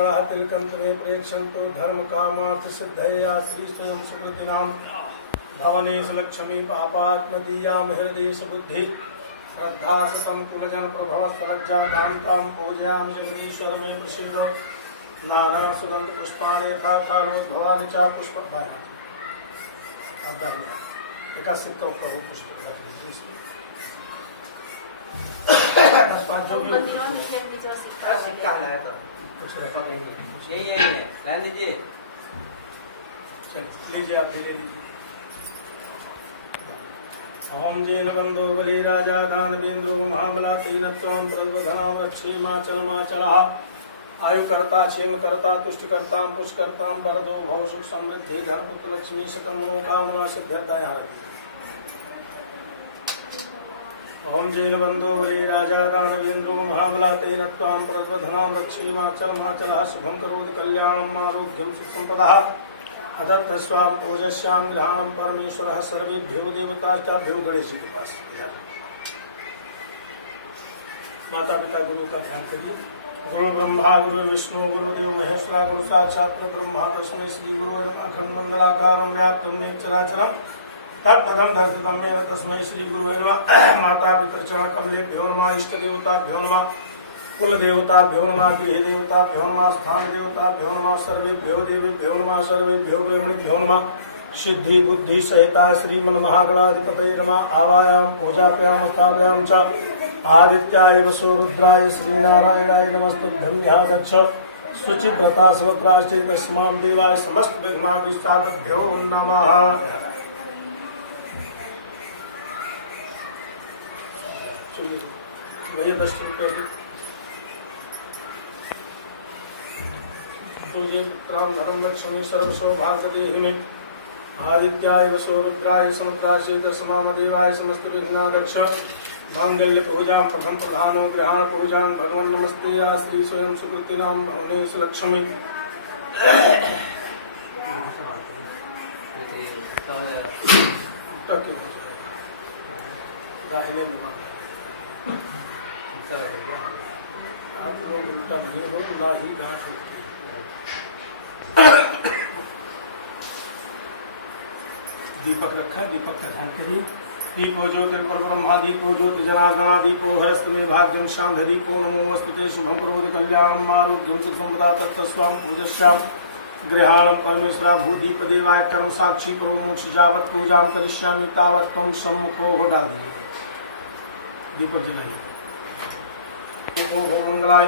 गणः तिलकंतमे प्रेक्षन्तो धर्म कामार्थ सिद्धया श्री स्वयं सुकृतिनाम भवनेश लक्ष्मी पापात्मदीयाम हृदयेश बुद्धि श्रद्धा सतम कुलजन प्रभव सलज्जा कांताम पूजयाम जगदीश्वर में प्रसीद नाना सुगंध पुष्पाणे था कालोद्भवानि च पुष्पभाय एका सिक्का ऊपर हो पुष्प सिक्का लाया तो कुछ पकड़ेंगे यही है लाइन लीजिए लीजिए आप ले लीजिए। ओम जैन बंधो बलि राजा दानवेन्द्रो महाबला तीन स्वाम प्रद्वधनाम क्षेमाचल माचला आयु करता क्षेम करता तुष्ट करता पुष्ट करता वरदो भव सुख समृद्धि धन पुत्र लक्ष्मी सकल मनोकामना सिद्ध्यता यारति। ओम जैन बंधो बलि राजा दानवेन्द्रो महाबला तेन त्वां प्रद्वधनां रक्षेमाचल माचलः शुभं करोति कल्याणम् आरोग्यं सुख संपदः अदत्त स्वाम ओजस्यां ग्रहाणं परमेश्वरः सर्वेभ्यो देवताभ्यो गणेश के पास माता पिता गुरु का ध्यान करिए। गुरु ब्रह्मा गुरु विष्णु गुरुदेव महेश्वरा गुरु साक्षात् ब्रह्मा तस्मै श्री गुरु नमः। खण्डमण्डलाकारं व्याप्तं येन चराचरं तत्पदं दर्शितं येन तस्मै श्री गुरुवे नमः। माता पितृचरण कमलेभ्यो नमः। इष्ट देवताभ्यो नमः। कुल देवताभ्यो नमः। गृह देवताभ्यो नमः। स्थान देवताभ्यो नमः। सर्वेभ्यो देवेभ्यो नमः। सर्वेभ्यो ब्रह्मणेभ्यो नमः। सिद्धि बुद्धि सहिता श्रीमन् महागणाधिपतये नमः। आवायां पूजाभ्यां ताभ्यां च आदित्याय वसो रुद्राय श्रीनारायणाय नमस्तुभ्यं ध्यादक्ष शुचिव्रता सुभद्राश्चे तस्मां देवाय समस्त विघ्नाभिष्टाभ्यो नमः। भैया 10 रुपये तुझे पुत्रां धर्म लक्ष्मी सर्व सौभाग्य देहि आदित्याय वसो रुद्राय समुद्राशे दशमाम देवाय समस्त विघ्नादक्ष मांगल्य पूजा प्रथम प्रधानो ग्रहण पूजा भगवान नमस्ते या श्री स्वयं सुकृतिनाम भवनेश लक्ष्मी दीपक रखा दीपक का ध्यान करिए। दीपो ज्योतिर्पर ब्रह्मा दीपो ज्योति जनार्दना दीपो हरस्त में भाग्यम शांत दीपो नमोस्तुते शुभम प्रभुत कल्याणम आरोग्यम सुख संपदा तत्स्वाम पूजस्याम गृहाणम परमेश्वरा भूदीप देवाय कर्म साक्षी प्रभु मोक्ष जावत पूजा करिष्यामि तावत तुम सम्मुखो हो डाल दीपक जलाइए। दीपो मंगलाय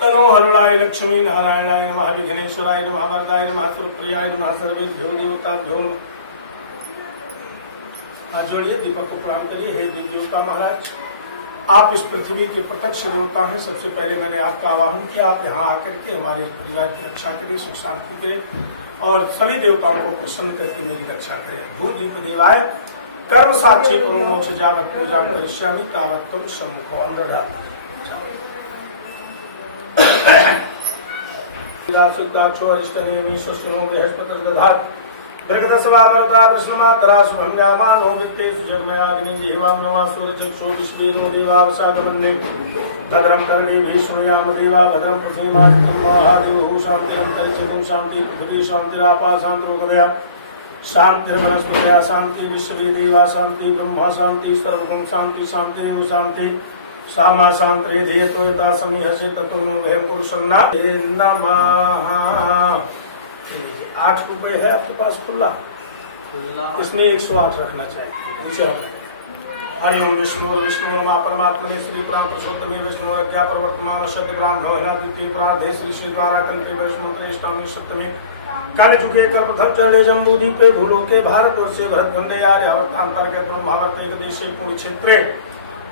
तनो हरणाय लक्ष्मी नारायणाय नमः। विघ्नेश्वराय नमः। वरदाय नमः। सुरप्रियाय नमः। सर्वेभ्यो देवताभ्यो हाथ जोड़िए दीपक को प्रणाम करिए। हे देवता महाराज आप इस पृथ्वी के प्रत्यक्ष देवता हैं। सबसे पहले मैंने आपका आवाहन किया आप यहाँ आकर के हमारे परिवार की रक्षा करें सुख शांति करें और सभी देवताओं को प्रसन्न करके मेरी रक्षा करें। भूदीप देवाय कर्म साक्षी मोक्ष जावत पूजा करिष्यामि तावत तुम सम्मुखो अंदर शुद्धाक्षो अरिष्टनेमि स्वस्नो बृहस्पतिर्दधात् भृगदस्वामरुता कृष्णमातरा शुभं यामानो वित्तेषु जगमयाग्नि जिह्वां नमः सूर्यचक्षो विश्वेनो देवावसागमन्ये भद्रं कर्णेभिः शृणुयाम देवा भद्रं पश्येमादित्यं महादेवः शान्तिरन्तरिक्षं शान्ति पृथिवी शान्तिरापः शान्तिरोगदया शान्तिर्वनस्पतयः शान्ति विश्वे देवा शान्ति ब्रह्मा शान्ति सर्वगुण शान्ति शान्तिरेव शान्ति सामा शान्ति धेयत्वता समीहसे तत्त्वं वयं पुरुषन्ना नमः। 8 रुपए है आपके पास खुला इसमें 108 रखना चाहिए नीचे हरिओम विष्णु विष्णु नमा परमात्मने श्री प्राण पुरुषोत्तमे विष्णु अज्ञा प्रवर्तमान शब्द ब्राह्मण द्वितीय प्रार्थे श्री श्री द्वारा कल्पे वैष्णव अष्टमी सप्तमी काल जुगे कल्पथम चरणे जम्बूदीपे भूलोके भारतवर्षे भरतखंडे आर्यावर्तांतर्गत ब्रह्मावर्त देशे पुण्य क्षेत्रे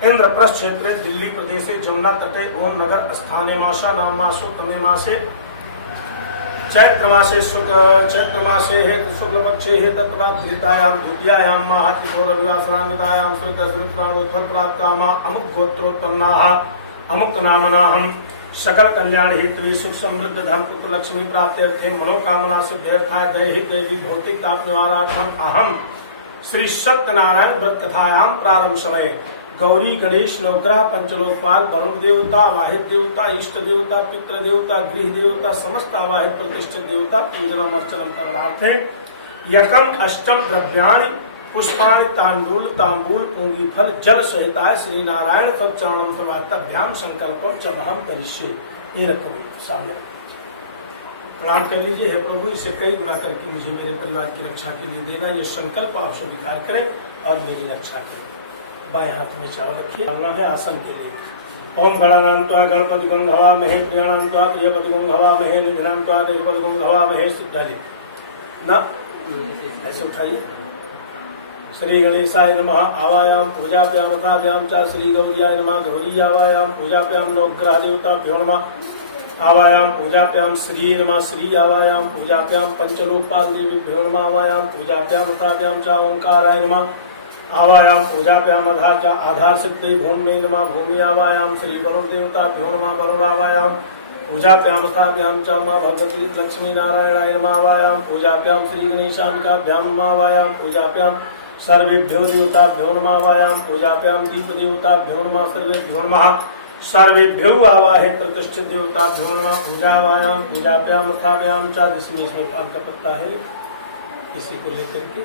इंद्रप्रस्थ क्षेत्रे दिल्ली प्रदेशे जमुना तटे ओम नगर स्थाने मासा नाम मासो तमे मासे चैत्र मासे शुक्ल पक्षे हेतुतायां द्वितीयायां महातिथोरव्यासनामितायां श्रीदशमित्राणोत्तर प्राप्तामा अमुक गोत्रोत्पन्नाः अमुक्त नामनाहं सकल कल्याण हेतु सुख समृद्ध धन पुत्र लक्ष्मी प्राप्त्यर्थे मनोकामना सिद्ध्यर्थाय दैहिक दैवी भौतिक ताप निवारणार्थम अहम श्री सत्यनारायण व्रत कथायां प्रारंभ समय गौरी गणेश नवग्रह पंचलोकपाल वरुण देवता आवाहित देवता इष्ट देवता पितृ देवता गृह देवता समस्त आवाहित प्रतिष्ठित देवता पूजनम अर्चनम करणार्थे यकम अष्टम द्रव्याणि पुष्पाणि तांडूल तांबूल पूंगी फल जल सहिताय श्री नारायण तब चरणम सर्वाभ्याम संकल्प चमहम करिष्ये। ये रखो सामने प्रणाम कर लीजिए। हे प्रभु इसे कई गुना करके मुझे मेरे परिवार की रक्षा के लिए देना, ये संकल्प आप स्वीकार करें और मेरी रक्षा करें। बाएं हाथ में चावल रखिए, चलना है आसन के लिए। ओम गणानान्त्वा गणपति गं हवामहे, प्रियाणान्त्वा प्रियपति गं हवामहे, निधिनान्त्वा निधिपति गं हवामहे। सिद्धाली ना ऐसे उठाइए। श्री गणेशाय नमः आवायाम पूजाभ्याम तथाभ्याम च श्री गौर्याय नमः गौरी आवायाम पूजाभ्याम नवग्रह देवताभ्यो नमः आवायाम पूजाभ्याम श्री नमः श्री आवायाम पूजाभ्याम पंचलोकपाल देवीभ्यो नमः आवायाम पूजाभ्याम तथाभ्याम च ओंकाराय नमः आवायाम पूजाभ्याम आधार सिद्धि भूमि नमः भूमि आवायाम श्री वरुण देवताभ्यो नमः वरुण आवायाम पूजाभ्याम तथाभ्याम च मां भगवती लक्ष्मी नारायणाय नमः आवायाम पूजाभ्याम श्री गणेशान्काभ्याम नमः आवायाम पूजाभ्याम सर्वेभ्यो देवताभ्यो नमः आवायाम पूजाभ्याम दीप देवताभ्यो नमः सर्वेभ्यो नमः सर्वेभ्यो आवाहित प्रतिष्ठित देवताभ्यो नमः पूजावायाम पूजाभ्याम तथाभ्याम च। जिसमें पान का पत्ता है इसी को लेकर के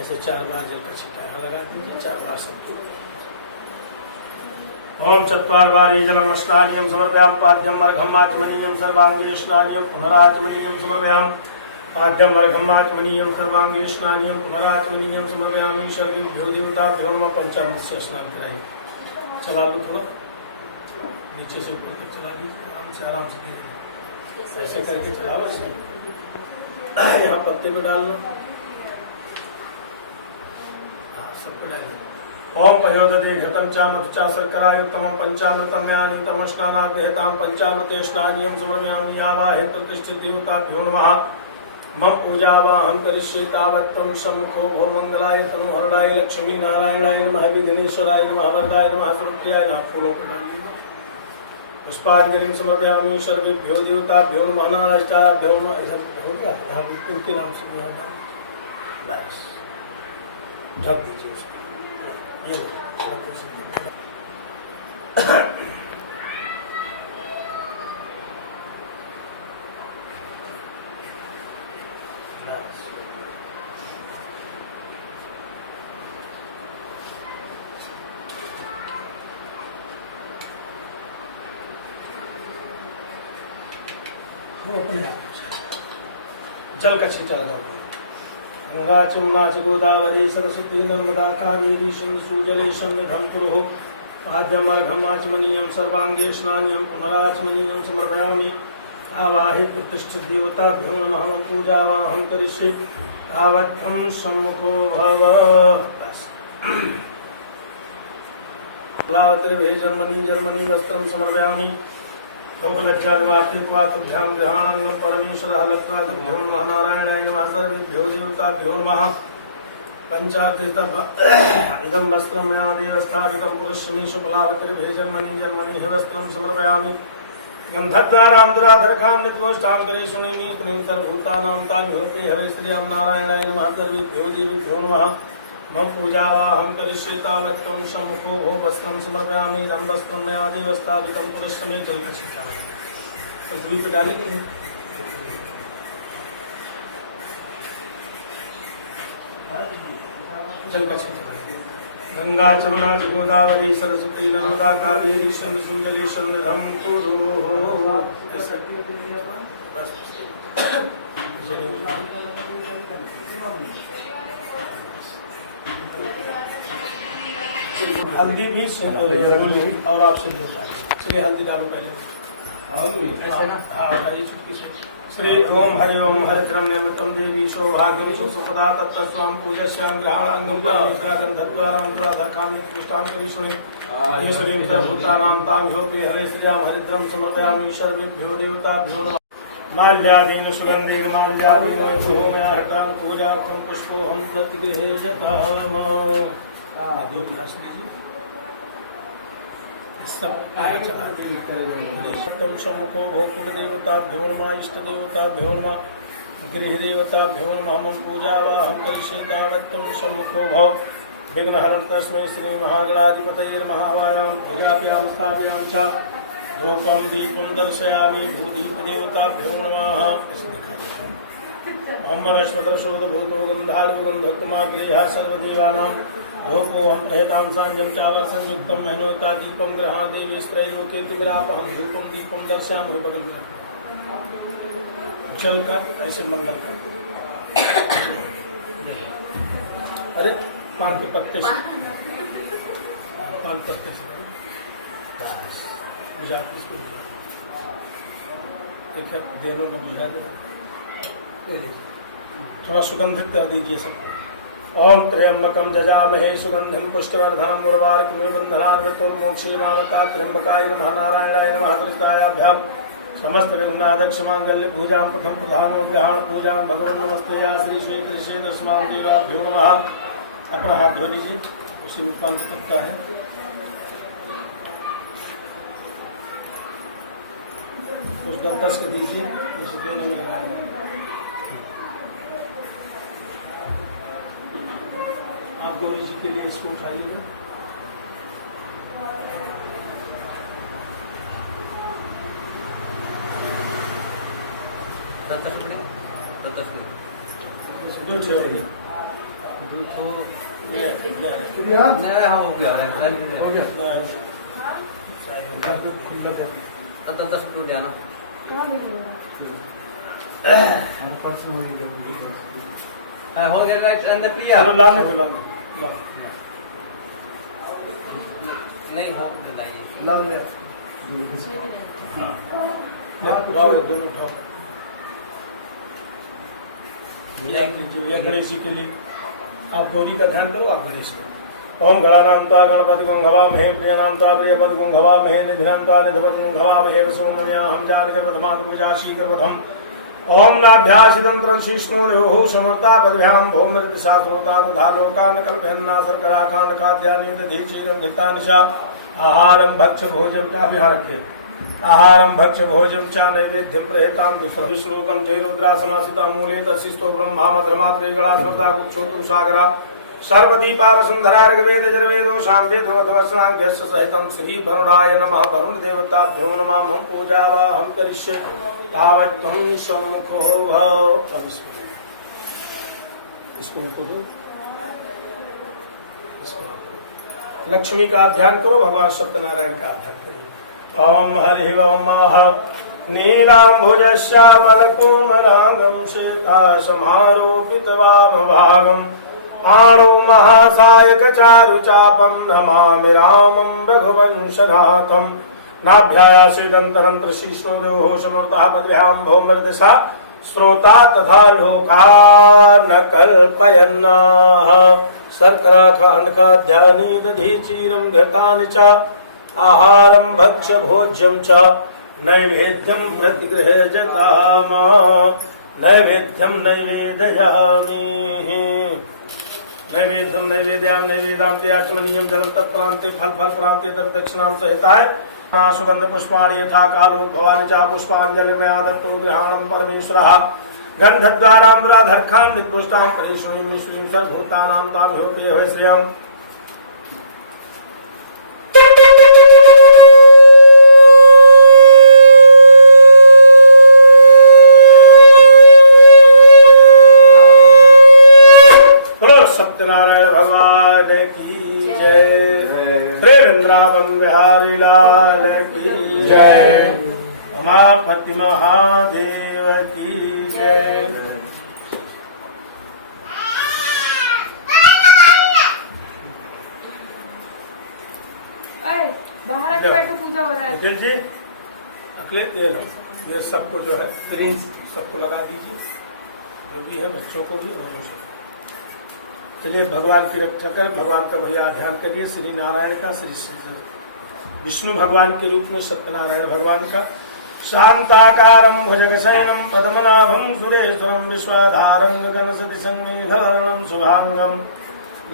ऐसे 4 बार जल का छिटाया लगा दीजिए, 4 बार सब। ओम चत्वारवारी जलमस्नानियम समर्पयाम पाद्यम अर्घम आचमनीयम सर्वांगे स्नानियम पुनराचमनीयम समर्पयाम पाद्यम अर्घम आचमनीयम सर्वांगे स्नानियम पुनराचमनीयम समर्पयामि। सर्वेभ्यो देवताभ्यो नमः। पंचामृत से स्नान कराएं। चला लो थोड़ा नीचे से ऊपर तक चला लीजिए, आराम से ऐसे करके चलाओ। यहाँ पत्ते पे डालना, सब पे डालिए। ओम पयोदधे घृतं च मधु च शर्करायुक्तं पंचामृतं यानीतं स्नानाद्यहतां पंचामृते स्नानियं समर्पयामि। आवाहित प्रतिष्ठित देवताभ्यो नमः। मम पूजावाहं करिष्ये तावत् त्वं सम्मुखो भव। मंगलाय तनुहरणाय लक्ष्मी नारायणाय नमः विघ्नेश्वराय नमः वरदाय नमः सर्वप्रियाय नमः। फूलों पर डालिए। पुष्पांजलिं समर्पयामि। सर्वेभ्यो देवताभ्यो नमः नारायणाभ्यो नमः। इधर हो गया, यहाँ विष्णु के नाम से बस ढक दीजिए उसको। जल का छींटा लगाओ। गंगा चमुना च गोदावरी सरस्वती नर्मदा कावेरी सिंधु सुजलेशं धम्पुरो पाद्यम अर्घम आचमनीयं सर्वांगे स्नानियं पुनराचमनीयं समर्पयामि। आवाहित प्रतिष्ठित देवताभ्यो नमः। पूजावाहं करिष्ये तावत् त्वं सम्मुखो भव। जन्मनि जन्मनि वस्त्रं समर्पयामि। लोकलज्जानिवार्तिकवाक्भ्यां ग्रहाणां परमेश्वरः लक्ष्मीभ्यो नमः नारायणाय नमः। सर्वेभ्यो देवताभ्यो नमः। पंचातीर्थं वस्त्रं मया देवस्थापितं पुरुषमी शुक्लावतिर्भे जन्मनि जन्मनि वस्त्रं समर्पयामि। गन्धद्वारां नित्योष्टां करे शृणुमि त्रीं सर्वभूतानां तान्योऽपि हरे श्रीराम नारायणाय नमः। सर्वेभ्यो देवेभ्यो नमः। मम पूजावाहं करिष्ये तावत् त्वं सम्मुखो भव। वस्त्रं समर्पयामि। वस्त्रं मया देवस्थापितं पुरुषमी पृथ्वी पे डाली जल का छिड़काव। गंगा चमुना गोदावरी सरस्वती नर्मदा कावेरी सिंधु सुजलेशं धम्पुरो। हल्दी भी और आप सिद्ध चलिए हल्दी डालो पहले। श्री ओम हरि ओम हरिद्रम नियमितं देवी सौभाग्यं सुसदा तत्स्वाम पूजस्यां ग्रहणांगं गन्धद्वारां पुष्टां करिष्ये। ईश्वरीं सर्वभूतानां ताम्योऽपि हरे श्रियां हरिद्रं समर्पयामि। सर्वेभ्यो देवताभ्यो नमः। माल्यादीन सुगन्धेन माल्यादीन मया हृतान् पूजार्थं पुष्पोऽहं प्रतिगृहे जताम। सम्मुखो भव। कुलदेवताभ्यो नमः। इष्टदेवताभ्यो नमः। गृहदेवताभ्यो नमः। मम पूजावाहं करिष्ये तावत् त्वं सम्मुखो भव। विघ्नहरण तस्मै श्री महागणाधिपतये भुजाभ्यां स्थाभ्यां च धूपं दीपं दर्शयामि भूदीपदेवताभ्यो नमः। अमरश्वतशोधभूतगन्धालुगन्धत्तमाग्रेयः सर्वदेवानां धूपोऽहं प्रहतां साञ्जं चावर्षं युक्तं मेनोता दीपं गृहाण देवी स्त्रैलोक्यतिमिरापहं धूपं दीपं दर्शयामि बगल में चलकर ऐसे मंगल कर। अरे पान के पत्ते से बुझा देखिए देनों में बुझा दे थोड़ा सुगंधित कर दीजिए सबको। ओम त्र्यंबकं जजामहे सुगंधिं पुष्टिवर्धनम् उर्वारुकमिव बन्धनान्वितोर्मोक्षे मामता त्र्यंबकाय नमः नारायणाय नमः कृष्णायाभ्यां समस्त विघ्नादक्षमांगल्य पूजां प्रथम प्रधानो ग्रहण पूजां भगवन् नमस्ते या श्री श्री कृष्ण दशमां देवाभ्यो नमः। अपना हाथ धो लीजिए, उसी में पान का पत्ता है। उसका 10 के दीजिए, इसे देने में लगाएंगे। आप गौरी जी के लिए इसको उठाइएगा। हो गया खुला दे हो गया अंदर पिया नहीं हो लाइए दोनों उठाओ। गणेश जी के लिए आप गौरी का ध्यान करो। आप गणेश ओम गणानान्त्वा गणपति गुंघवामहे प्रियनान्त्वा प्रियपद गुंघवामहे निधिनान्त्वा निधिपद गुंघवामहे वसुमन्याहं जानकीप्रथमात् पूजा शीघ्रप्रथम। ओम नाभ्यासितं त्रंशिष्णो देवो समर्ता पदभ्यां भौमर्दिशा कृता तथा लोकान् कल्पयन्ना सर्कराकान् खाद्यानि दधीचीरं घृतानिशा आहारं भक्ष्य भोजं च विहार रखे। आहारं भक्ष्य भोजं च नैवेद्यं प्रेतां विश्वश्लोकं जयरुद्रासनासिता मूले तस्सिस्तो ब्रह्मा मधुमात्रे गणास्मृता कुक्षोतु सागरा सर्वदीपा वसुंधरा ऋग्वेद यजुर्वेदो सामवेदोऽथर्वणस्नाभ्यस्य सहितं श्री वरुणाय नमः। वरुण देवताभ्यो नमः। हम पूजावाहं करिष्ये तावत् त्वं सम्मुखो भव। इसको दो। लक्ष्मी का ध्यान करो, भगवान सत्यनारायण का ध्यान करो। ओम हरि ओम नीलाम्भुजश्यामलकोमलांगं श्वेतासमारोपितवामभागम् आणो महासायक चारुचापं नमामि रामं रघुवंशनाथं। नाभ्यायासेदन्तरन्त्र शीर्ष्णो देवो समर्तः पदभ्यां भौमर्दिशा श्रोता तथा लोका न कल्पयन्नाः। शर्कराखण्ड का ध्यानी दधीचीरं घृतानि च आहारं भक्ष्य भोज्यं च नैवेद्यं प्रतिगृह्यताम। नैवेद्यं नैवेदयामि नैवेद्यं नैवेद्यां नैवेदां त्याचमनीयं जलं तत्प्रान्ते फलप्रान्ते तद्दक्षिणां सहिताय सुगंध पुष्पाणि यथा कालोद्भवानि च पुष्पाञ्जलिर्मया दत्तो गृहाणं परमेश्वरः। गन्धद्वाराम्बराधर्खां निपुष्टां परिश्रीं श्रीं सर्वभूतानां ताभ्योऽपि वै श्रियम्। सत्यनारायण भगवान की जय। श्री वृंदावन बिहारी लाल की जय। हमारा पति महादेव की जय। निखिल जी अखिलेश ये सबको जो है सबको लगा दीजिए, जो भी है बच्चों को भी दोनों से। चलिए भगवान की रक्षा कर, भगवान का भैया ध्यान करिए। श्री नारायण का, श्री विष्णु भगवान के रूप में सत्यनारायण भगवान का। शांताकारं भुजगशयनं पद्मनाभं सुरेश्वरं विश्वाधारं गगनसदृशं मेघवर्णं शुभांगं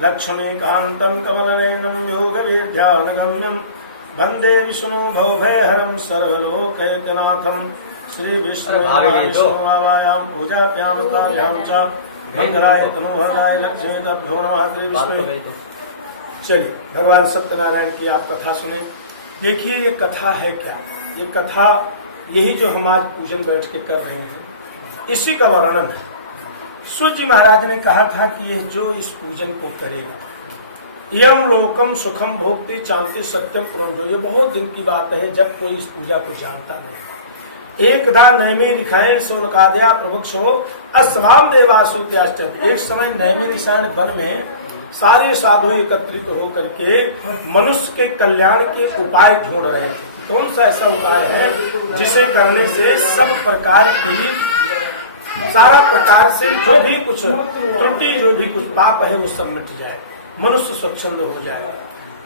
लक्ष्मीकान्तं कमलनयनं योगवेद्यानगम्यं वन्दे विष्णु भवभयहरं सर्वलोकैकनाथं। श्री विष्णुवायां पूजाभ्यां ताभ्यां च मंगलाय तनोहराय लक्ष्मी तभ्यो नमः। श्री विष्णु चलिए भगवान सत्यनारायण की आप कथा सुने। देखिए ये कथा है क्या, ये कथा यही जो हम आज पूजन बैठ के कर रहे हैं इसी का वर्णन है। सूत जी महाराज ने कहा था कि ये जो इस पूजन को करेगा यम लोकम सुखम भोगते चांते सत्यम पुनर्जो, ये बहुत दिन की बात है जब कोई इस पूजा को जानता नहीं। एकदा नैमी रिखाएं सोनकाद्या प्रभुक्षो अस्वाम देवासुत्याष्ट। एक समय नैमी निशान वन में सारे साधु एकत्रित होकर के मनुष्य के कल्याण के उपाय ढूंढ रहे थे। कौन सा ऐसा उपाय है जिसे करने से सब प्रकार की सारा प्रकार से जो भी कुछ त्रुटि जो भी कुछ पाप है वो सब मिट जाए, मनुष्य स्वच्छंद हो जाए।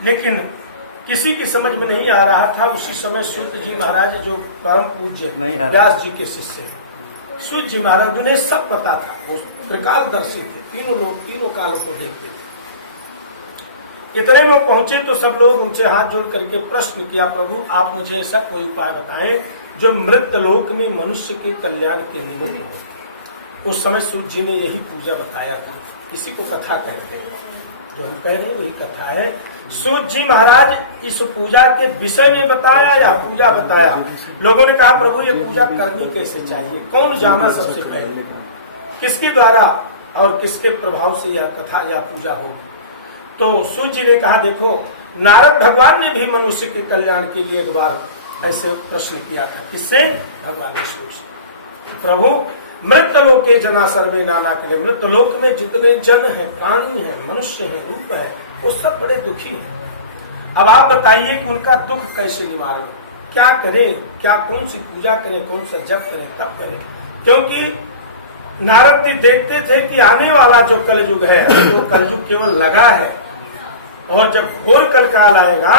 लेकिन किसी की समझ में नहीं आ रहा था। उसी समय सूत जी महाराज जो परम पूज्य व्यास जी के शिष्य हैं, सूत जी महाराज उन्हें सब पता था, वो त्रिकालदर्शी थे, तीनों लोग तीनों कालों को देखते थे। इतने में पहुंचे तो सब लोग उनसे हाथ जोड़ करके प्रश्न किया, प्रभु आप मुझे ऐसा कोई उपाय बताएं जो मृत लोक में मनुष्य के कल्याण के निमित्त हो। उस समय सूत जी ने यही पूजा बताया था। इसी को कथा कहते हैं, जो हम कह रहे हैं वही कथा है। सूत जी महाराज इस पूजा के विषय में बताया या पूजा बताया। लोगों ने कहा प्रभु ये पूजा करनी कैसे चाहिए, कौन जाना सबसे पहले, किसके द्वारा और किसके प्रभाव से यह कथा या पूजा होगी। तो सूत जी ने कहा देखो नारद भगवान ने भी मनुष्य के कल्याण के लिए एक बार ऐसे प्रश्न किया था। किससे? भगवान विष्णु से। प्रभु मृत लोके जना सर्वे नाना के लिए, मृत लोक में जितने जन हैं, प्राणी हैं, मनुष्य हैं, रूप है, वो सब बड़े दुखी हैं। अब आप बताइए कि उनका दुख कैसे निवारण, क्या करें, क्या कौन सी पूजा करें, कौन सा जप करें, तब करें। क्योंकि नारद जी देखते थे कि आने वाला जो कलयुग है वो कलयुग केवल लगा है, और जब घोर कलकाल आएगा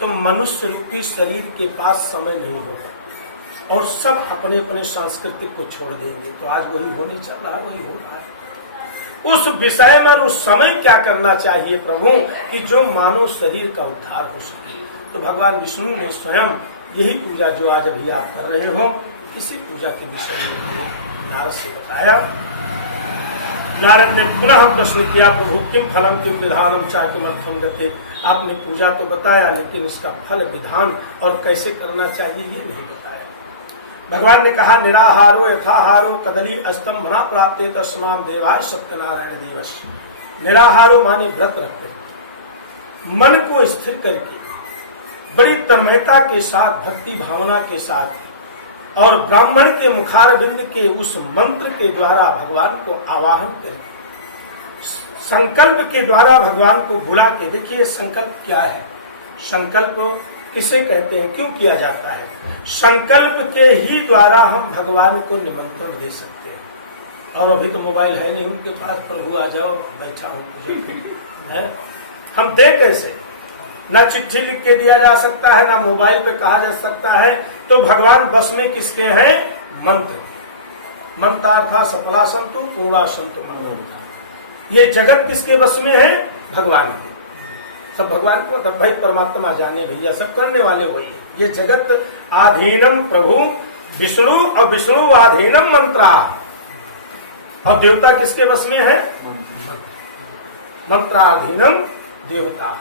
तो मनुष्य रूपी शरीर के पास समय नहीं होगा और सब अपने अपने सांस्कृतिक को छोड़ देंगे। तो आज वही होने चल रहा है, वही हो रहा है। उस विषय में उस समय क्या करना चाहिए प्रभु कि जो मानव शरीर का उद्धार हो सके। तो भगवान विष्णु ने स्वयं यही पूजा जो आज अभी आप कर रहे हो, इसी पूजा के विषय में नारद से बताया। नारद ने पुनः प्रश्न किया, प्रभु किम फलम किम विधानम चा किमर्थम गते। आपने पूजा तो बताया लेकिन इसका फल विधान और कैसे करना चाहिए ये नहीं बताया। भगवान ने कहा निराहारो यथाहारो कदली अस्तम मना प्राप्त तस्माम देवाय सत्यनारायण दिवस। निराहारो माने व्रत रखते, मन को स्थिर करके बड़ी तन्मयता के साथ, भक्ति भावना के साथ और ब्राह्मण के मुखारबिंद के उस मंत्र के द्वारा भगवान को आवाहन करके, संकल्प के द्वारा भगवान को बुला के। देखिए संकल्प क्या है, संकल्प किसे कहते हैं, क्यों किया जाता है। संकल्प के ही द्वारा हम भगवान को निमंत्रण दे सकते हैं। और अभी तो मोबाइल है नहीं उनके पास, प्रभु आ जाओ बैठा हूं है, हम दे कैसे। ना चिट्ठी लिख के दिया जा सकता है, ना मोबाइल पे कहा जा सकता है। तो भगवान बस में किसके हैं? मंत्र। मंत्रार्था सफला संतु पूर्णा संतु मनोरथा। ये जगत किसके बस में है? भगवान के। सब भगवान को भाई परमात्मा जाने भैया, सब करने वाले वही। ये जगत आधीनम प्रभु विष्णु और विष्णु आधीनम मंत्रा। और देवता किसके बस में है? मंत्राधीनम देवता।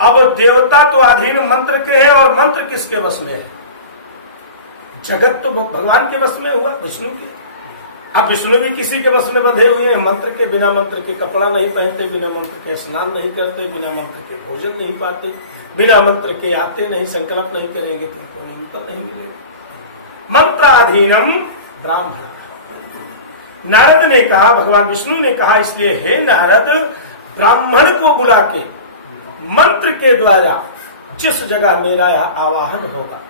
अब देवता तो अधीन मंत्र के है और मंत्र किसके बस में है? जगत तो भगवान के बस में हुआ, विष्णु के। अब विष्णु भी किसी के बस में बंधे हुए हैं। मंत्र के, बिना मंत्र के कपड़ा नहीं पहनते, बिना मंत्र के स्नान नहीं करते, बिना मंत्र के भोजन नहीं पाते, बिना मंत्र के आते नहीं, संकल्प नहीं करेंगे तो उनको निमंत्रण नहीं मिलेगा। मंत्राधीनम ब्राह्मण। नारद ने कहा, भगवान विष्णु ने कहा इसलिए हे नारद, ब्राह्मण को बुला के मंत्र के द्वारा जिस जगह मेरा आवाहन होगा,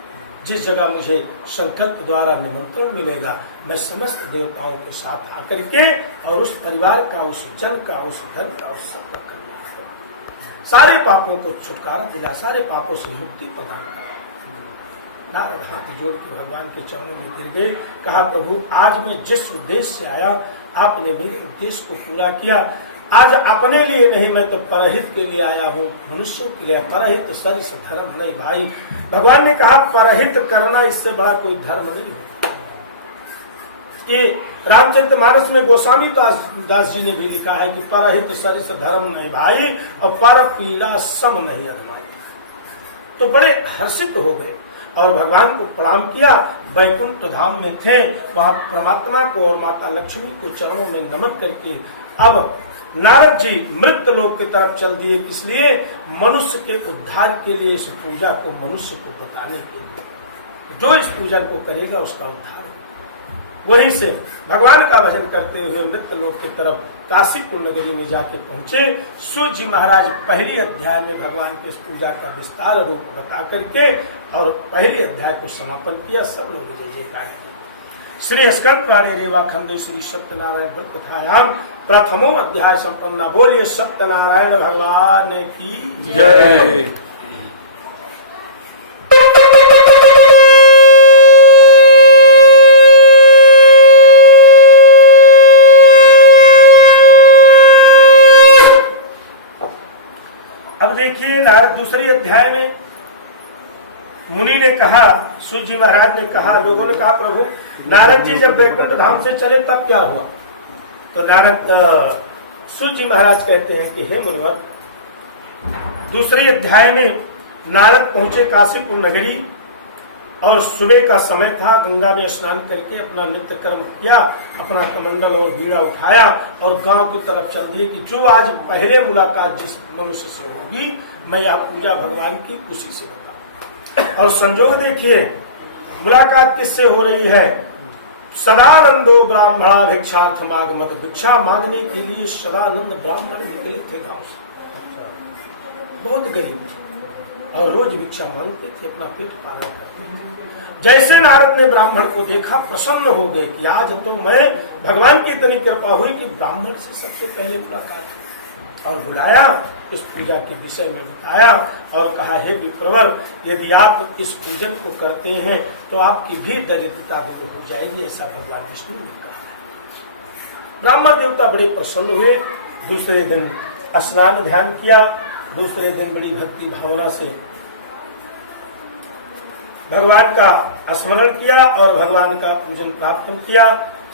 जिस जगह मुझे संकल्प द्वारा निमंत्रण मिलेगा, मैं समस्त देवताओं के साथ आकर के और उस परिवार का, उस जन का, उस घर का, उस सब का कल्याण, सारे पापों को छुटकारा दिला, सारे पापों से मुक्ति प्रदान करा। नारद हाथ जोड़ के भगवान के चरणों में गिर गए। कहा प्रभु आज मैं जिस उद्देश्य से आया आपने मेरे उद्देश्य को पूरा किया। आज अपने लिए नहीं, मैं तो परहित के लिए आया हूँ, मनुष्यों के लिए। परहित सरिस धर्म नहीं भाई। भगवान ने कहा परहित करना इससे बड़ा कोई धर्म नहीं। ये रामचरितमानस में गोस्वामी दास जी ने भी लिखा है कि परहित सरिस धर्म नहीं भाई और पर पीला सम नहीं अधमाई। तो बड़े हर्षित हो गए और भगवान को प्रणाम किया। वैकुंठ धाम में थे, वहां परमात्मा को और माता लक्ष्मी को चरणों में नमन करके अब नारद जी मृत लोक की तरफ चल दिए। इसलिए मनुष्य के उद्धार के लिए इस पूजा को मनुष्य को बताने के लिए, जो इस पूजा को करेगा उसका उद्धार। वहीं से भगवान का भजन करते हुए मृत लोक की तरफ काशीपुर नगरी में जाके पहुंचे। सूर्य जी महाराज पहली अध्याय में भगवान के इस पूजा का विस्तार रूप बता करके और पहली अध्याय को समापन किया। सब लोग जय जयकार श्री स्कंद पुराणे रेवा खंडे श्री सत्यनारायण व्रत कथायाम प्रथमो अध्याय संपन्न। बोलिए सत्यनारायण भगवान की जय। अब देखिए नारद दूसरी अध्याय में मुनि ने कहा, सूर्य जी महाराज ने कहा, लोगों ने कहा प्रभु नारद जी जब वैकुंठ धाम से चले तब क्या हुआ? तो नारद सूर्य जी महाराज कहते हैं कि हे मुनिवर, दूसरे अध्याय में नारद पहुंचे काशीपुर नगरी और सुबह का समय था। गंगा में स्नान करके अपना नित्य कर्म किया, अपना कमंडल और बीड़ा उठाया और गांव की तरफ चल दिए कि जो आज पहले मुलाकात जिस मनुष्य से होगी मैं यह पूजा भगवान की उसी से बताऊं। और संजोग देखिए मुलाकात किससे हो रही है? सदानंदो ब्राह्मणा भिक्षार्थमागमत। भिक्षा मांगने के लिए सदानंद ब्राह्मण निकले थे गांव से, बहुत गरीब थे और रोज भिक्षा मांगते थे, अपना पेट पालन करते थे। जैसे नारद ने ब्राह्मण को देखा प्रसन्न हो गए कि आज तो मैं भगवान की इतनी कृपा हुई कि ब्राह्मण से सबसे पहले मुलाकात हुई। और बुलाया, इस पूजा के विषय में बताया और कहा हे विप्रवर, यदि आप इस पूजन को करते हैं तो आपकी भी दरिद्रता दूर हो जाएगी, ऐसा भगवान विष्णु ने कहा है। ब्राह्मण देवता बड़े प्रसन्न हुए। दूसरे दिन स्नान ध्यान किया, दूसरे दिन बड़ी भक्ति भावना से भगवान का स्मरण किया और भगवान का पूजन प्राप्त किया।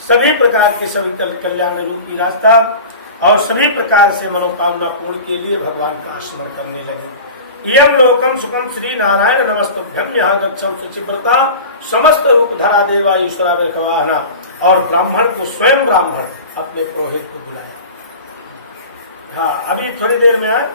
सभी प्रकार के सभी कल्याण रूपी रास्ता और सभी प्रकार से मनोकामना पूर्ण के लिए भगवान का स्मरण करने लगे। यम लोकम सुखम श्री नारायण नमस्तुभ्यम यहाँ गच्छम शुचिव्रता समस्त रूप धरा देवा ईश्वरा विरखवाहना। और ब्राह्मण को स्वयं ब्राह्मण अपने पुरोहित को बुलाया। हाँ, अभी थोड़ी देर में आए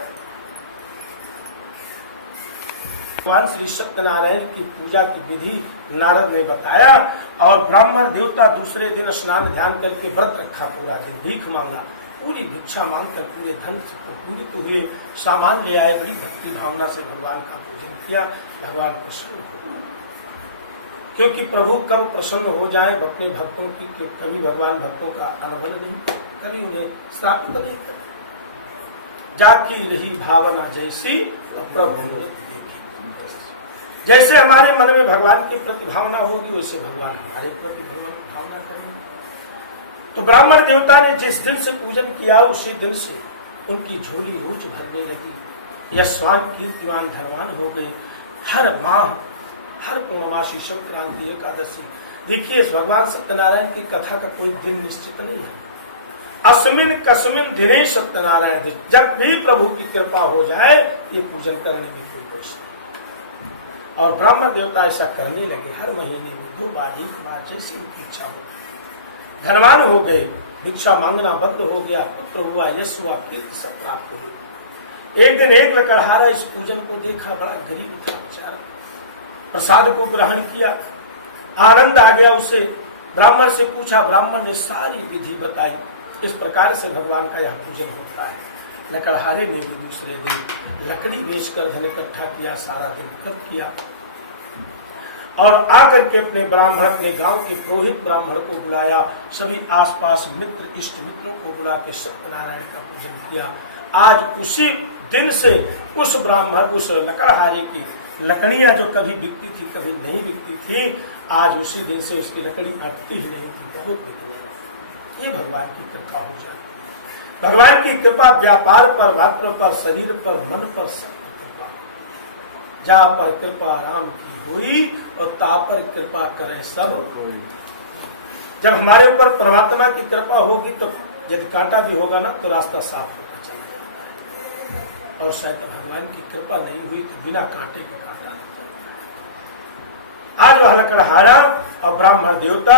भगवान श्री सत्यनारायण की पूजा की विधि नारद ने बताया और ब्राह्मण देवता दूसरे दिन स्नान ध्यान करके व्रत रखा, पूरा दिन भीख मांगा, पूरी भिक्षा मांगकर पूरे धन से पूरी हुए सामान ले आए। बड़ी भक्ति भावना से भगवान का पूजन किया। भगवान प्रसन्न हो, क्योंकि प्रभु कब प्रसन्न हो जाए अपने भक्तों की, कभी भगवान भक्तों का अनबल नहीं, कभी उन्हें श्राप नहीं करते। जाकी रही भावना जैसी प्रभु जैसे हमारे मन में भगवान की प्रति भावना होगी वैसे भगवान हमारे प्रति भावना करेंगे। तो ब्राह्मण देवता ने जिस दिन से पूजन किया उसी दिन से उनकी झोली रोज भरने लगी। यशवान कीर्तिवान धनवान हो गए। हर माह हर पूर्णमासी संक्रांति एकादशी, देखिए भगवान सत्यनारायण की कथा का कोई दिन निश्चित नहीं है। अस्मिन कस्मिन दिने सत्यनारायण दिन, जब भी प्रभु की कृपा हो जाए ये पूजन करने की और ब्राह्मण देवता ऐसा करने लगे। हर महीने में 2 बार 1 बार जैसी उनकी इच्छा हो। धनवान हो गए, भिक्षा मांगना बंद हो गया, पुत्र हुआ, यश हुआ, कीर्ति सब प्राप्त हुई। एक दिन एक लकड़हारा इस पूजन को देखा, बड़ा गरीब था बेचारा, प्रसाद को ग्रहण किया, आनंद आ गया उसे। ब्राह्मण से पूछा, ब्राह्मण ने सारी विधि बताई। इस प्रकार से भगवान का यह पूजन होता है। लकड़हारे ने भी दूसरे दिन लकड़ी बेचकर धन इकट्ठा किया, सारा दिन व्रत किया और आकर के अपने ब्राह्मण, अपने गांव के पुरोहित ब्राह्मण को बुलाया। सभी आसपास मित्र इष्ट मित्रों को बुला के सत्यनारायण का पूजन किया। आज उसी दिन से उस ब्राह्मण, उस लकड़हारे की लकड़ियां जो कभी बिकती थी कभी नहीं बिकती थी, आज उसी दिन से उसकी लकड़ी अटती ही नहीं थी, बहुत बिकती। ये भगवान की कृपा हो जाती। भगवान की कृपा व्यापार पर, मात्र पर, शरीर पर, मन पर, सब कृपा। जा पर कृपा राम की हुई और ता पर कृपा करे सब कोई। जब हमारे ऊपर परमात्मा की कृपा होगी तो यदि कांटा भी होगा ना तो रास्ता साफ होकर चला जाता है। और शायद भगवान की कृपा नहीं हुई तो बिना कांटे के कांटा नहीं चलता है। आज वह लकड़हारा और ब्राह्मण देवता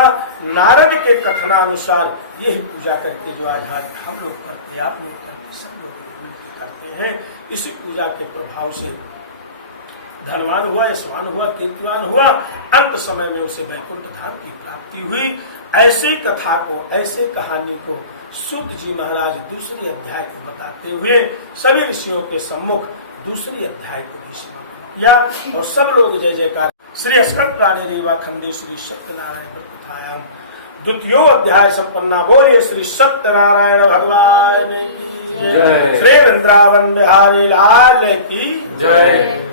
नारद के कथनानुसार यही पूजा करके जो आज हम लोग करते, आप लोग करते, सब लोग मिलकर करते हैं, इसी पूजा के प्रभाव से धनवान हुआ, यशवान हुआ, कीर्तिवान हुआ, अंत समय में उसे वैकुंठ धाम की प्राप्ति हुई। ऐसे कथा को, ऐसे कहानी को सूत जी महाराज दूसरे अध्याय को बताते हुए सभी ऋषियों के सम्मुख दूसरी अध्याय को भी समापन किया और सब लोग जय जयकार श्री अस्कंद प्राणी रेवा खंडे श्री सत्यनारायण कथायाम द्वितीयो अध्याय संपन्ना। बोलिए श्री सत्यनारायण भगवान की जय, श्री वृंदावन बिहारी लाल की जय।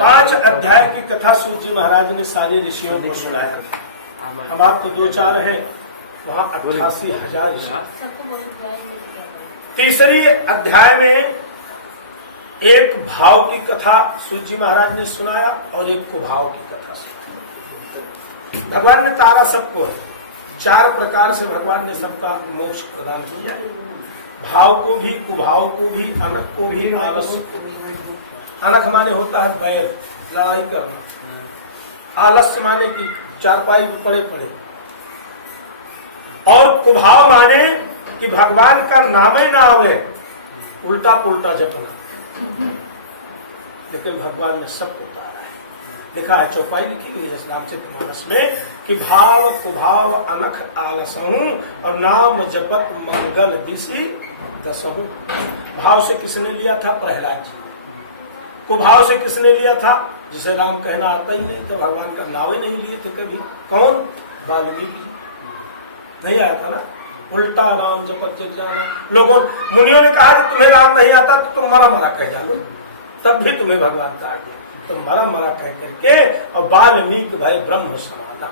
पांच अध्याय की कथा सूत जी महाराज ने सारे ऋषियों को सुनाया। हम आपको दो चार है, वहाँ 88,000 ऋषि। तीसरी अध्याय में एक भाव की कथा सूत जी महाराज ने सुनाया और एक कुभाव की कथा सुनाई। भगवान ने तारा सबको है, चार प्रकार से भगवान ने सबका मोक्ष प्रदान किया है। भाव को भी, कुभाव को भी, अनख को भी, आलस्य को भी। अनख माने होता है बैर, लड़ाई करना। आलस्य माने की चारपाई भी पड़े पड़े। और कुभाव माने कि भगवान का नाम ही ना आवे, उल्टा पुल्टा जपना। लेकिन भगवान ने सबको उतारा है। लिखा है, चौपाई लिखी गई है रामचरितमानस में कि भाव कुभाव अनख आलसहूं और नाम जपत मंगल दिशि दसहूं। भाव से किसने लिया था? प्रहलाद जी। कुभाव से किसने लिया था? जिसे राम कहना आता ही नहीं था, भगवान का नाम ही नहीं लिए थे कभी। कौन? वाल्मीकि। नहीं आया था ना, उल्टा राम जपत जग जाना। लोगों मुनियों ने कहा कि तुम्हें राम नहीं आता तो तुम मरा मरा कह डालो, तब भी तुम्हें भगवान का आ गया। तुम मरा मरा कह करके और वाल्मीकि भाई ब्रह्म समाना।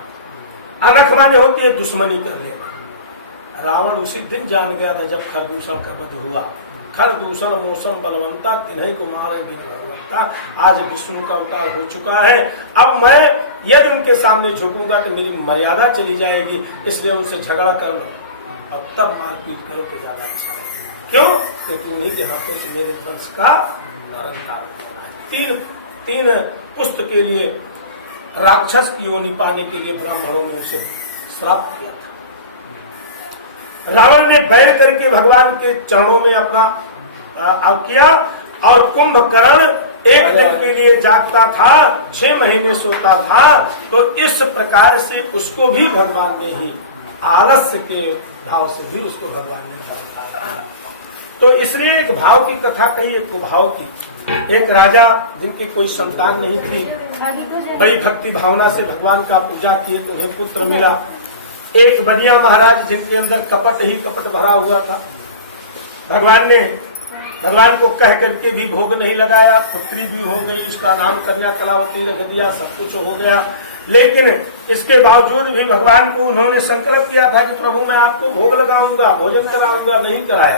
अनख माने होती है दुश्मनी कर लेना। रावण उसी दिन जान गया था जब खरदूषण का वध हुआ। खरदूषण मोशन बलवंता तिन्हीं को मारे बिन भगवंता। आज विष्णु का अवतार हो चुका है। अब मैं यदि उनके सामने झुकूंगा तो मेरी मर्यादा चली जाएगी, इसलिए उनसे झगड़ा कर लो और तब मारपीट करो तो ज्यादा अच्छा है। क्यों? क्योंकि उन्हीं के हाथों से मेरे वंश का निरंतर होना है। तीन पुस्त के लिए राक्षस की योनि पाने के लिए ब्राह्मणों ने उसे श्राप किया था। रावण ने बैर करके भगवान के चरणों में अपना किया और कुंभकर्ण एक दिन के लिए जागता था, 6 महीने सोता था। तो इस प्रकार से उसको भी भगवान ने ही आलस्य के भाव से भी उसको भगवान ने बताया। तो इसलिए एक भाव की कथा कही, एक कुभाव की। एक राजा जिनकी कोई संतान नहीं थी, बड़ी भक्ति भावना से भगवान का पूजा किए तो उन्हें पुत्र मिला। एक बनिया महाराज जिनके अंदर कपट ही कपट भरा हुआ था। भगवान को कह करके भी भोग नहीं लगाया, पुत्री भी हो गई, उसका नाम कन्या कलावती रख दिया, सब कुछ हो गया। लेकिन इसके बावजूद भी भगवान को उन्होंने संकल्प किया था कि प्रभु मैं आपको भोग लगाऊंगा, भोजन कराऊंगा, नहीं कराया।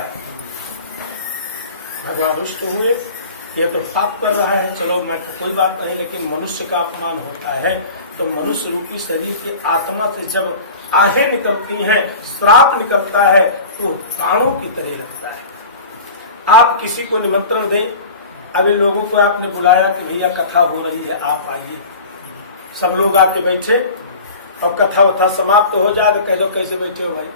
भगवान रुष्ट हुए, ये तो पाप कर रहा है, चलो मैं कोई बात नहीं, लेकिन मनुष्य का अपमान होता है। तो मनुष्य रूपी शरीर की आत्मा से जब आहें निकलती हैं, श्राप निकलता है, तो प्राणों की तरह लगता है। आप किसी को निमंत्रण दें, अभी लोगों को आपने बुलाया कि भैया कथा हो रही है, आप आइए। सब लोग आके बैठे और कथा वथा समाप्त हो जाए तो कह दो कैसे बैठे हो भाई,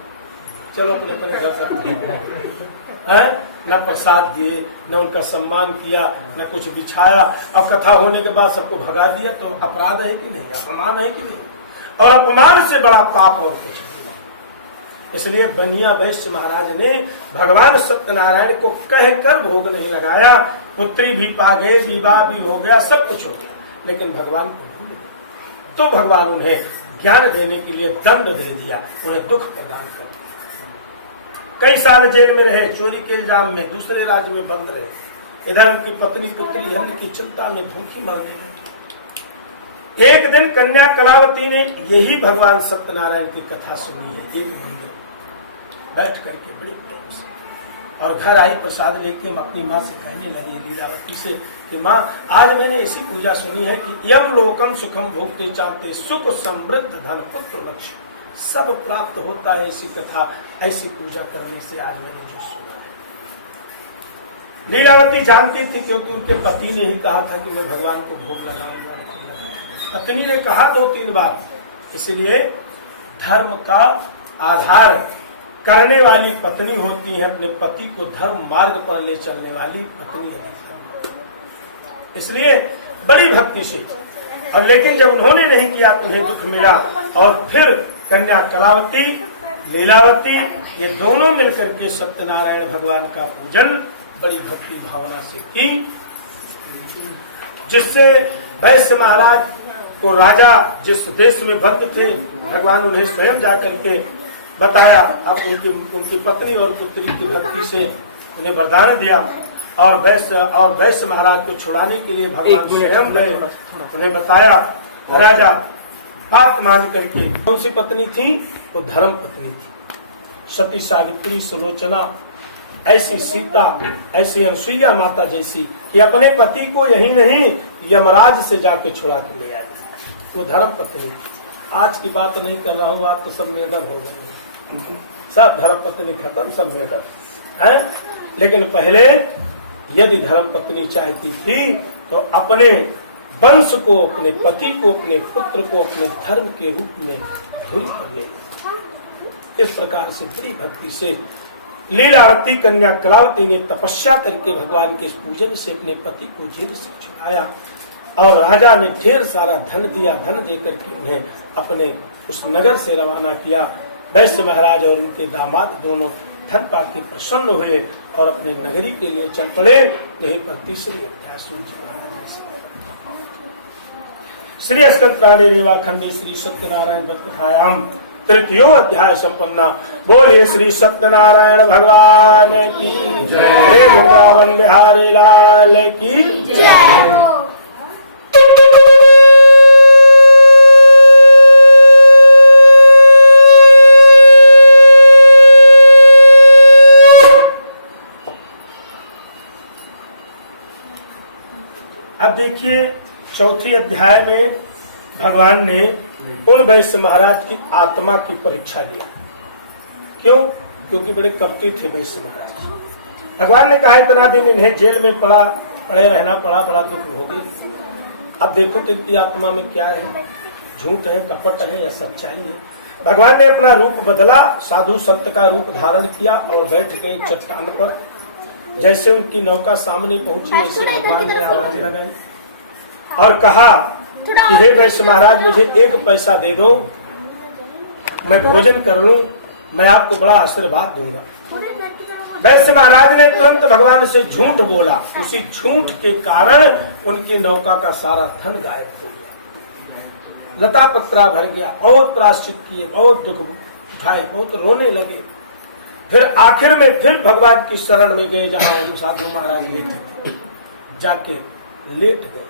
चलो अपने अपने घर पर। न प्रसाद दिए, न उनका सम्मान किया, न कुछ बिछाया, और कथा होने के बाद सबको भगा दिया, तो अपराध है कि नहीं, अपमान है कि नहीं? और अपमान से बड़ा पाप और कुछ नहीं। इसलिए बनिया वैश्य महाराज ने भगवान सत्यनारायण को कहकर भोग नहीं लगाया। पुत्री भी पा गए, विवाह भी हो गया, सब कुछ हो गया, लेकिन भगवान को भूल गए। तो भगवान उन्हें ज्ञान देने के लिए दंड दे दिया, उन्हें दुख प्रदान कर दिया। कई साल जेल में रहे, चोरी के इल्जाम में, दूसरे राज्य में बंद रहे। इधर उनकी पत्नी पुत्री अन्न की चिंता में भूखी मरने लगी। एक दिन कन्या कलावती ने यही भगवान सत्यनारायण की कथा सुनी है। एक मंदिर बैठ करके बड़ी प्रेम से, और घर आई प्रसाद लेके अपनी माँ से कहने लगी लीलावती से कि माँ, आज मैंने ऐसी पूजा सुनी है कि यम लोकम सुखम भोगते चाहते, सुख समृद्ध धन पुत्र लक्ष्य सब प्राप्त होता है। ऐसी कथा, ऐसी पूजा करने से आज मैंने जो सुना है। लीलावती जानती थी क्योंकि उनके पति ने ही कहा था कि मैं भगवान को भोग लगाऊंगा। पत्नी ने कहा 2-3 बार, इसलिए धर्म का आधार करने वाली पत्नी होती है, अपने पति को धर्म मार्ग पर ले चलने वाली पत्नी है। इसलिए बड़ी भक्ति से, और लेकिन जब उन्होंने नहीं किया तो उन्हें दुख मिला, और फिर कन्या करावती, लीलावती ये दोनों मिलकर के सत्यनारायण भगवान का पूजन बड़ी भक्ति भावना से की, जिससे वैश्य महाराज को राजा जिस देश में बंद थे, भगवान उन्हें स्वयं जाकर के बताया। अब उनकी पत्नी और पुत्री की भक्ति से उन्हें वरदान दिया, और वैश्य महाराज को छुड़ाने के लिए भगवान स्वयं गए, उन्हें बताया। राजा बात मान करके, कौन सी पत्नी थी? वो धर्म पत्नी थी, सती सावित्री, सुलोचना, ऐसी सीता, ऐसी अनुसुईया माता जैसी, कि अपने पति को यही नहीं यमराज से जाके छुड़ा के ले आई। वो धर्म पत्नी थी। आज की बात नहीं कर रहा हूँ, आज तो सब मेडर हो गए, सब धर्म पत्नी खत्म, सब मेडर है। लेकिन पहले यदि धर्म पत्नी चाहती थी तो अपने वंश को, अपने पति को, अपने पुत्र को अपने धर्म के रूप में धुल कर ले। इस प्रकार से बड़ी भक्ति से लीलावती कन्या करावती ने तपस्या करके भगवान के पूजन से अपने पति को जेल से छुड़ाया, और राजा ने ढेर सारा धन दिया। धन देकर के उन्हें अपने उस नगर से रवाना किया। वैश्य महाराज और उनके दामाद दोनों धन पाके प्रसन्न हुए और अपने नगरी के लिए चल पड़े। तो हे तीसरी अध्याय श्री स्कंदपुराणे रेवाखंडी श्री सत्यनारायण व्रत कथायाम तृतीयो अध्याय संपन्ना। बोलिए श्री सत्यनारायण भगवान की जय, वृंदावन बिहारी लाल की जय। अब देखिए चौथे अध्याय में भगवान ने उन वैश्य महाराज की आत्मा की परीक्षा ली। क्यों? क्योंकि बड़े कपटी थे वैश्य महाराज। भगवान ने कहा इतना दिन इन्हें जेल में पड़े रहना पड़ा, बड़ा दुख होगी। अब देखो तो इनकी आत्मा में क्या है, झूठ है, कपट है या सच्चाई है। भगवान ने अपना रूप बदला, साधु सत्य का रूप धारण किया और बैठ गए चट्टान पर। जैसे उनकी नौका सामने पहुंची, भगवान ने आवाज लगाई और कहा कि हे वैश्य महाराज, मुझे 1 पैसा दे दो, मैं भोजन कर लूं, मैं आपको बड़ा आशीर्वाद दूंगा। वैश्य महाराज ने तुरंत भगवान से झूठ बोला। उसी झूठ के कारण उनकी नौका का सारा धन गायब हो गया, लता पत्रा भर गया। बहुत प्रायश्चित किए, बहुत दुख उठाए, बहुत रोने लगे। फिर आखिर में फिर भगवान की शरण में गए, जहां साधु महाराज लेटे थे, जाके लेट गए।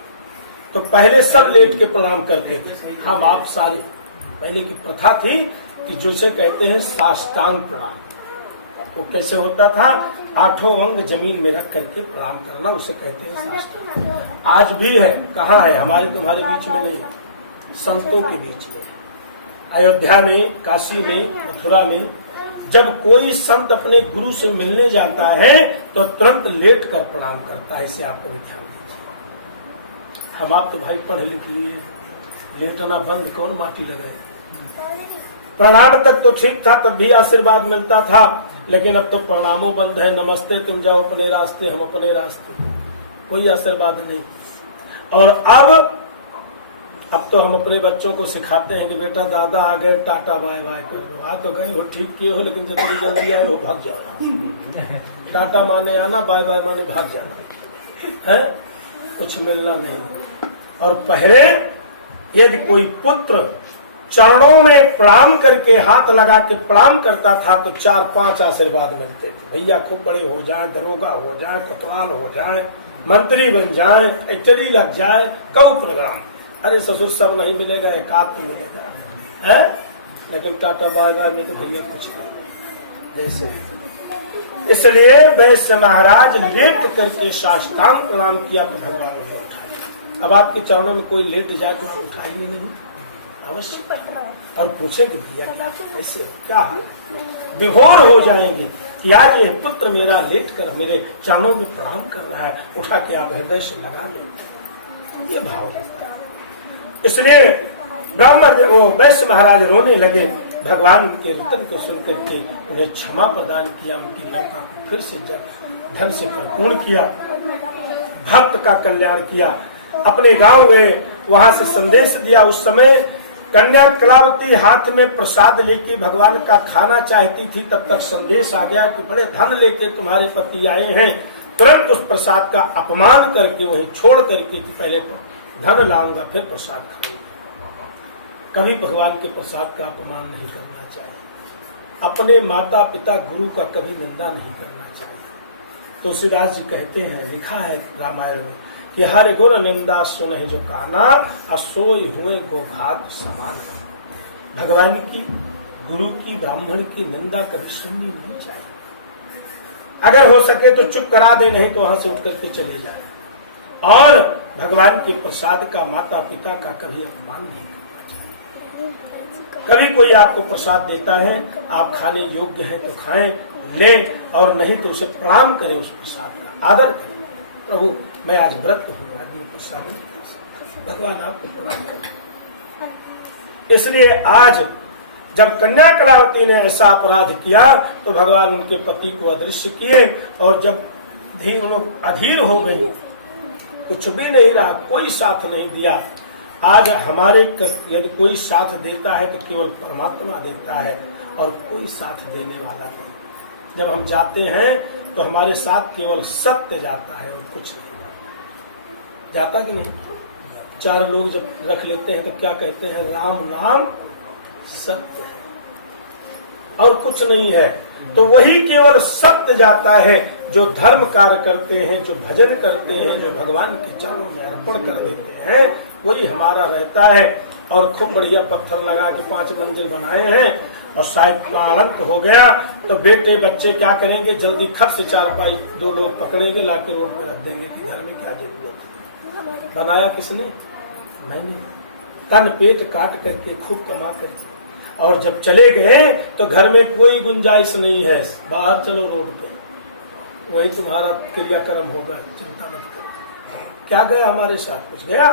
तो पहले सब लेट के प्रणाम करते थे। हम आप सारे, पहले की प्रथा थी कि जैसे कहते हैं साष्टांग प्रणाम। वो कैसे होता था? 8 अंग जमीन में रख करके प्रणाम करना, उसे कहते हैं साष्टांग। आज भी है, कहाँ है? हमारे तुम्हारे बीच में नहीं है, संतों के बीच में। अयोध्या में, काशी में, मथुरा में जब कोई संत अपने गुरु से मिलने जाता है तो तुरंत लेट कर प्रणाम करता है। इसे आप ध्यान दीजिए। हम आप तो भाई पढ़े लिख लिए, लेटना बंद कौन माटी लगाए। प्रणाम तक तो ठीक था, तब भी आशीर्वाद मिलता था, लेकिन अब तो प्रणामों बंद है। नमस्ते, तुम जाओ अपने रास्ते, हम अपने रास्ते, कोई आशीर्वाद नहीं। और अब तो हम अपने बच्चों को सिखाते हैं कि बेटा दादा आ गए, टाटा बाय बाय कर लो। आ तो गए हो, ठीक किए हो, लेकिन जितनी जल्दी आए हो भाग जाओ। टाटा माने आना, बाय बाय माने भाग जाना है, कुछ मिलना नहीं। और पहले यदि कोई पुत्र चरणों में प्रणाम करके, हाथ लगा के प्रणाम करता था तो 4-5 आशीर्वाद मिलते थे। भैया खूब बड़े हो जाए, दरोगा हो जाए, कोतवाल हो जाए, मंत्री बन जाए, फैक्ट्री लग जाए, कौ प्रोग्राम। अरे ससुर सब नहीं मिलेगा, एकाध मिलेगा है। लेकिन टाटा बाय बाय में तो भैया कुछ नहीं। जैसे इसलिए वैश्य महाराज लेट करके साष्टांग प्रणाम किया तो भगवान ने उठाया। अब आपके चरणों में कोई लेट जाए तो आप उठाइए नहीं, अवश्य और पूछेंगे भैया क्या कैसे क्या हाल है, विभोर हो जाएंगे कि आज ये पुत्र मेरा लेट कर मेरे चरणों में प्रणाम कर रहा है, उठा के आप हृदय से लगा दो, ये भाव। इसलिए ब्राह्मण वो वैश्य महाराज रोने लगे, भगवान के रुदन को सुनकर के उन्हें क्षमा प्रदान किया, उनकी नौका फिर से धन से परिपूर्ण किया, भक्त का कल्याण किया, अपने गांव गए, वहां से संदेश दिया। उस समय कन्या कलावती हाथ में प्रसाद लेके भगवान का खाना चाहती थी, तब तक संदेश आ गया कि बड़े धन लेके तुम्हारे पति आए हैं, तुरंत उस प्रसाद का अपमान करके वहीं छोड़ करके पहले धन लाऊंगा फिर प्रसाद खाऊंगा। कभी भगवान के प्रसाद का अपमान नहीं करना चाहिए, अपने माता पिता गुरु का कभी निंदा नहीं करना चाहिए। तुलसीदास जी कहते हैं, लिखा है रामायण में कि हर गुण निंदा सुन जो काना, असोई हुए गोघात समान। भगवान की, गुरु की, ब्राह्मण की निंदा कभी सुननी नहीं चाहिए। अगर हो सके तो चुप करा दे, नहीं तो वहां से उठ करके चले जाए। और भगवान के प्रसाद का, माता पिता का कभी अपमान नहीं करना चाहिए। कभी कोई आपको प्रसाद देता है, आप खाने योग्य हैं तो खाएं, लें, और नहीं तो उसे प्रणाम करें, उस प्रसाद का आदर करें। प्रभु मैं आज व्रत हूँ, आदमी प्रसाद नहीं खा सकता, भगवान आपको प्रणाम करें। इसलिए आज जब कन्या कलावती ने ऐसा अपराध किया तो भगवान उनके पति को अदृश्य किए, और जब अधीर हो गई, कुछ भी नहीं रहा, कोई साथ नहीं दिया। आज हमारे यदि कोई साथ देता है तो केवल परमात्मा देता है, और कोई साथ देने वाला नहीं। जब हम जाते हैं तो हमारे साथ केवल सत्य जाता है और कुछ नहीं जाता कि नहीं। चार लोग जब रख लेते हैं तो क्या कहते हैं, राम नाम सत्य है और कुछ नहीं है। तो वही केवल सत्य जाता है, जो धर्म कार्य करते हैं, जो भजन करते हैं, जो भगवान के चरणों में अर्पण कर देते हैं, वही हमारा रहता है। और खूब बढ़िया पत्थर लगा के 5 मंजिल बनाए हैं, और शायद प्रारब्ध हो गया तो बेटे बच्चे क्या करेंगे, जल्दी खट से 4 2 लोग पकड़ेंगे, लाके रोड पे रख देंगे कि घर में क्या जरूरत है। बनाया किसने? मैंने। तन पेट काट करके खूब कमा करके, और जब चले गए तो घर में कोई गुंजाइश नहीं है, बाहर चलो रोड पे, वही तुम्हारा क्रियाक्रम होगा, चिंता मत करो। क्या गया हमारे साथ? कुछ गया?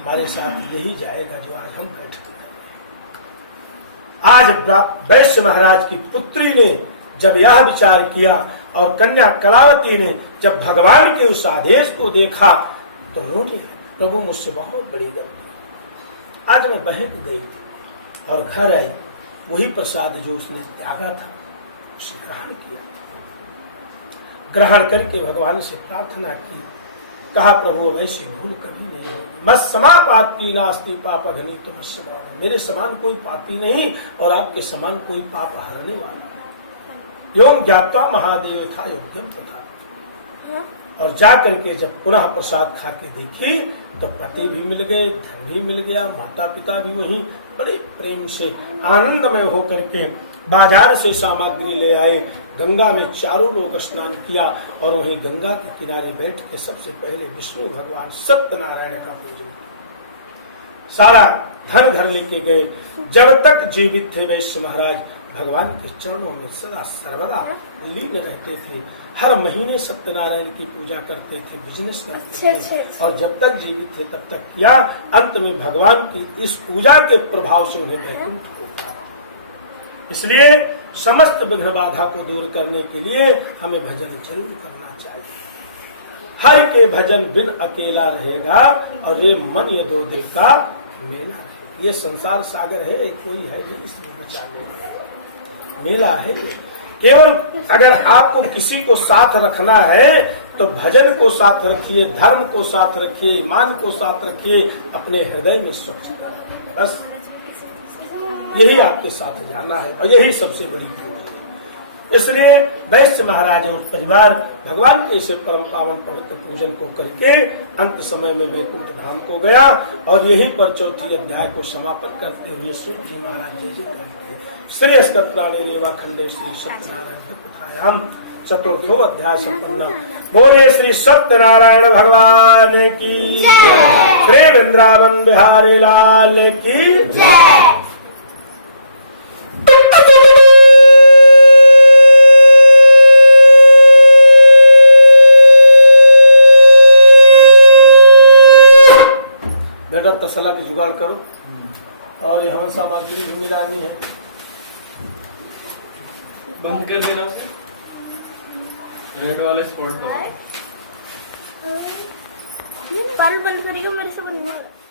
हमारे साथ यही जाएगा जो आज हम बैठ कर आज वैश्य महाराज की पुत्री ने जब यह विचार किया, और कन्या कलावती ने जब भगवान के उस आदेश को देखा तो रोने लगी, प्रभु मुझसे बहुत बड़ी गलती, आज मैं बहक गई और घर आई, वही प्रसाद जो उसने त्यागा था उसे ग्रहण किया। ग्रहण करके भगवान से प्रार्थना की, कहा प्रभु वैसी भूल कभी नहीं होगी, मत समा पापी नास्ति पाप घनी तो मत समा, मेरे समान कोई पापी नहीं और आपके समान कोई पाप हरने वाला नहीं। योम ज्ञात्वा महादेव था योग्यम तथा। और जा करके जब पुनः प्रसाद खा के देखी तो पति भी मिल गए, धन भी मिल गया, माता पिता भी वही बड़े प्रेम से आनंदमय होकर के बाजार से सामग्री ले आए, गंगा में चारों लोग स्नान किया, और वहीं गंगा के किनारे बैठ के सबसे पहले विष्णु भगवान सत्यनारायण का पूजन, सारा धन घर लेके गए। जब तक जीवित थे वैश्य महाराज भगवान के चरणों में सदा सर्वदा लीन रहते थे, हर महीने सत्यनारायण की पूजा करते थे, बिजनेस करते थे, और जब तक जीवित थे तब तक किया। अंत में भगवान की इस पूजा के प्रभाव से उन्हें वैकुंठ हो। इसलिए समस्त विघ्न बाधा को दूर करने के लिए हमें भजन जरूर करना चाहिए। हर के भजन बिन अकेला रहेगा, और ये मन ये 2 दिल का मेला है। ये संसार सागर है, कोई है जो इसमें बचाने वाला, मेला है। केवल अगर आपको किसी को साथ रखना है तो भजन को साथ रखिए, धर्म को साथ रखिए, ईमान को साथ रखिए, अपने हृदय में स्वच्छता, बस यही आपके साथ जाना है, और यही सबसे बड़ी पूंजी है। इसलिए वैश्य महाराज और परिवार भगवान के इसे परम पावन पवित्र पूजन को करके अंत समय में वैकुंठ धाम को गया, और यहीं पर 4थी अध्याय को समापन करते हुए सूत जी महाराज जय जय करते श्रेयस्कत्राणि रेवाखंडे श्री सत्यनारायण कथायाम चतुर्थो अध्याय संपन्न। बोले श्री सत्यनारायण भगवान की जय। श्री वृंदावन बिहारी लाल की जय। बेटा तसला की जुगाड़ करो और यहाँ सामग्री भी मिलानी है। बंद कर देना से रेड वाले स्पॉट को। पर बंद करेगा मेरे से बंद नहीं हो रहा।